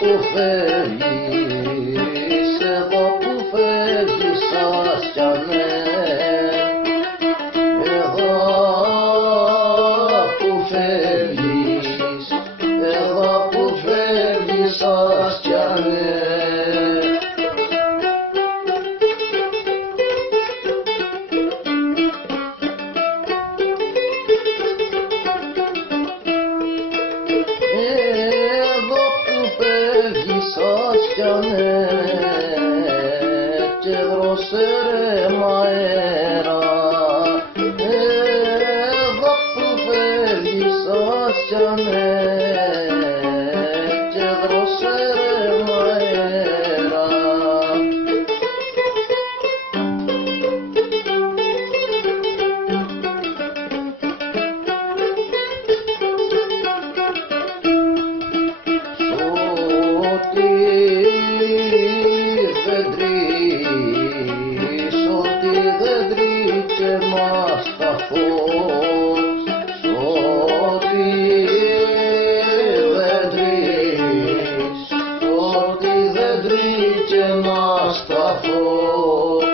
που φεύγεις, εδώ που φεύγεις σας κι ανέ. Εδώ που φεύγεις, εδώ που φεύγεις σας κι ανέ. Σας κι ανέ και δροσερέμα αέρα, εδώ που φεύγεις σας κι ανέ και δροσερέμα αέρα. Ό,τι δεν τρίτσε μας τα φως, ό,τι δεν τρίτσε μας τα φως.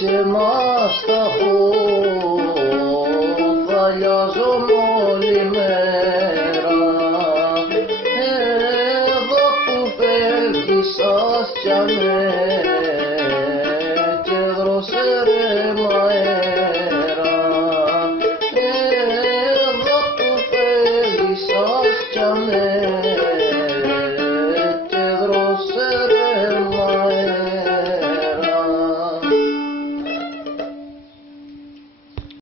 Και μας τα θα λιάζομαι όλη μέρα, εδώ που φεύγεις σας κι ανέ και δροσερέμα αέρα, εδώ που φεύγεις σας κι ανέ.